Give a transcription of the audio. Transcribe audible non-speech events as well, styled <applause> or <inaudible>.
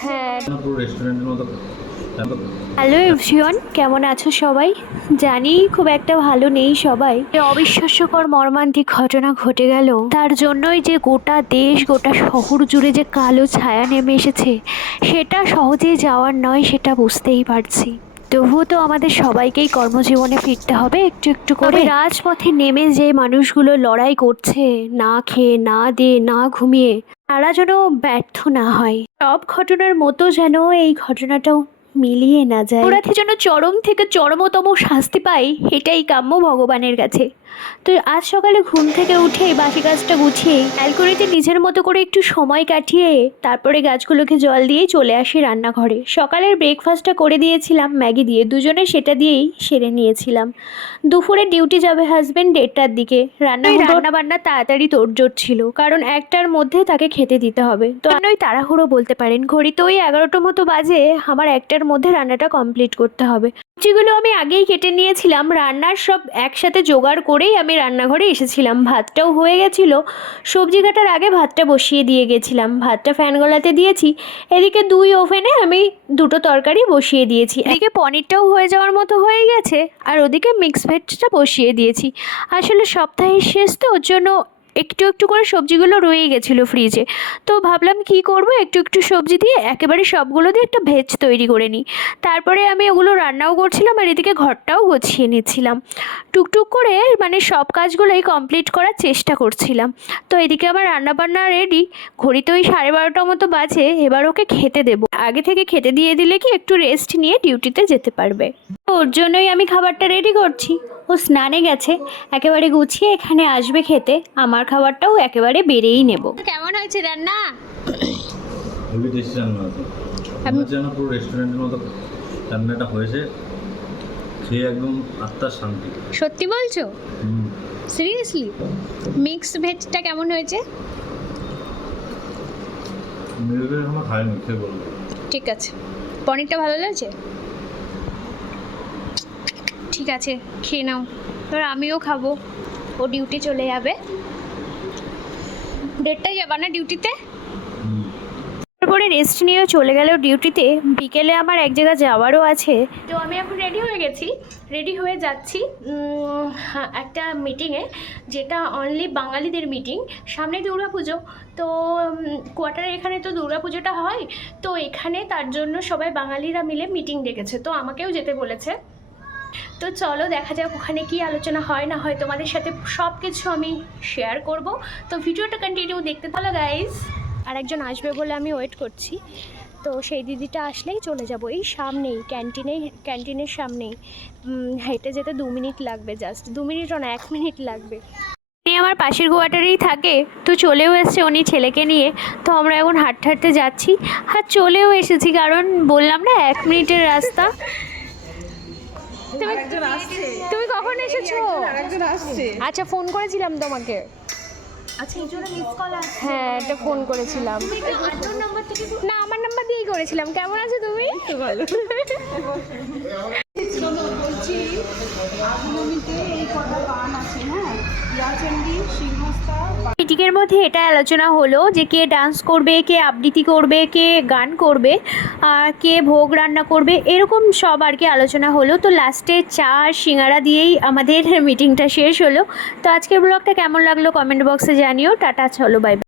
হ্যাঁ। Hello everyone, কেমন আছো সবাই? জানি খুব একটা ভালো নেই সবাই। অবিশ্বাস্যকর মর্মান্তিক ঘটনা ঘটে গেল। তার জন্যই যে গোটা দেশ, গোটা শহর জুড়ে যে কালো ছায়া নেমে এসেছে, সেটা সহজে যাওয়ার নয়, সেটা বুঝতেই পারছি। তবুও তো আমাদের সবাইকেই কর্মজীবনে ফিরতে হবে একটু একটু করে। রাজপথে নেমে যে মানুষগুলো লড়াই করছে না খেয়ে না দিয়ে না ঘুমিয়ে তারা যেন ব্যর্থ না হয়। সব ঘটনার মতো যেন এই ঘটনাটাও মিলিয়ে না যায়। অপরাধী যেন চরম থেকে চরমতম শাস্তি পায় এটাই কাম্য ভগবানের কাছে। তো আজ সকালে ঘুম থেকে উঠে বাকি গাছটা গুছিয়ে অ্যালকোরিতে নিজের মতো করে একটু সময় কাটিয়ে তারপরে গাছগুলোকে জল দিয়ে চলে আসি রান্নাঘরে। সকালের ব্রেকফাস্টটা করে দিয়েছিলাম ম্যাগি দিয়ে। দুজনে সেটা দিয়েই সেরে নিয়েছিলাম। দুপুরে ডিউটি যাবে হাজবেন্ড দেড়টার দিকে। রান্না রান্না বান্না তাড়াতাড়ি তোড়জোড় ছিল কারণ একটার মধ্যে তাকে খেতে দিতে হবে। তো ওই তাড়াহুড়ো বলতে পারেন। ঘড়িতে ওই এগারোটার মতো বাজে আমার একটার মধ্যে রান্নাটা কমপ্লিট করতে হবে। সবজিগুলো আমি আগেই কেটে নিয়েছিলাম। রান্নার সব একসাথে জোগাড় করেই আমি রান্নাঘরে এসেছিলাম। ভাতটাও হয়ে গেছিল। সবজি কাটার আগে ভাতটা বসিয়ে দিয়ে গেছিলাম। ভাতটা ফ্যান গলাতে দিয়েছি। এদিকে দুই ওভেনে আমি দুটো তরকারি বসিয়ে দিয়েছি। এদিকে পনিরটাও হয়ে যাওয়ার মতো হয়ে গেছে। আর ওদিকে মিক্স ভেজটা বসিয়ে দিয়েছি। আসলে সপ্তাহের শেষ তো, ওর জন্য একটু একটু করে সবজিগুলো রয়ে গেছিল ফ্রিজে তো ভাবলাম কি করব? একটু একটু সবজি দিয়ে একেবারে সবগুলো দিয়ে একটা ভেজ তৈরি করে নিই। তারপরে আমি ওগুলো রান্নাও করছিলাম আর এদিকে ঘরটাও গুছিয়ে নিচ্ছিলাম। টুকটুক করে মানে সব কাজগুলোই কমপ্লিট করার চেষ্টা করছিলাম। তো এদিকে আমার রান্নাবান্না রেডি ঘড়িতে ওই সাড়ে বারোটার মতো বাজে, এবার ওকে খেতে দেবো। আগে থেকে খেতে দিয়ে দিলে কি একটু রেস্ট নিয়ে ডিউটিতে যেতে পারবে। ওর জন্যই আমি খাবারটা রেডি করছি। ও স্নানে গেছে। একেবারে গুছিয়ে এখানে আসবে খেতে। আমার খাবারটাও একেবারে বেড়েই নেব। কেমন হয়েছে রান্না? হেভি টেস্টি রান্না আছে আমার যেন পুরো রেস্টুরেন্টের মতো রান্নাটা হয়েছে। খেয়ে একদম আত্মার শান্তি। সত্যি বলছো? সিরিয়াসলি মিক্স ভেজটা কেমন হয়েছে? ঠিক আছে। পনিরটা ভালো লাগছে? ঠিক আছে খেয়ে নাও। এবার আমিও খাব। ও ডিউটি চলে যাবে। দেড়টায় যাবা না ডিউটিতে? তারপরে রেস্ট নিয়েও চলে গেল ডিউটিতে বিকেলে আমার এক জায়গায় যাওয়ারও আছে। তো আমি এখন রেডি হয়ে গেছি। রেডি হয়ে যাচ্ছি একটা মিটিংয়ে যেটা অনলি বাঙালিদের মিটিং সামনে দুর্গাপুজো। তো কোয়ার্টারে এখানে তো দুর্গাপুজোটা হয়। তো এখানে তার জন্য সবাই বাঙালিরা মিলে মিটিং ডেকেছে। তো আমাকেও যেতে বলেছে। তো চলো দেখা যাক ওখানে কি আলোচনা হয়, না হয় তোমাদের সাথে সব কিছু আমি শেয়ার করব। তো ভিডিওটা কন্টিনিউ দেখতে থাকো গাইজ আর একজন আসবে বলে আমি ওয়েট করছি। তো সেই দিদিটা আসলেই চলে যাব, এই সামনেই ক্যান্টিনে ক্যান্টিনের সামনেই। হেঁটে যেতে দু মিনিট লাগবে জাস্ট দু মিনিটও না, এক মিনিট লাগবে। উনি আমার পাশের কোয়ার্টারেই থাকে, তো চলেও এসছে উনি ছেলেকে নিয়ে। তো আমরা এখন হাঁটতে হাঁটতে যাচ্ছি। আর চলেও এসেছি, কারণ বললাম না, এক মিনিটের রাস্তা। তুমি তুমি কখন এসেছ? আরেকজন আসছে। আচ্ছা ফোন করেছিলাম তোমাকে। আচ্ছা এই জন্য মিস কল আসছে। হ্যাঁ এটা ফোন করেছিলাম। না আমার নাম্বার দিয়েই করেছিলাম। কেমন আছো তুমি? ভালো। <laughs> মিটিংয়ের মধ্যে এটা আলোচনা হলো যে কে ডান্স করবে, কে আবৃত্তি করবে, কে গান করবে, আর কে ভোগ রান্না করবে, এরকম সব আর কি আলোচনা হলো। তো লাস্টে চা আর সিঙ্গারা দিয়েই আমাদের মিটিংটা শেষ হলো। তো আজকের ব্লগটা কেমন লাগল? কমেন্ট বক্সে জানিও। টাটা, চলো বাই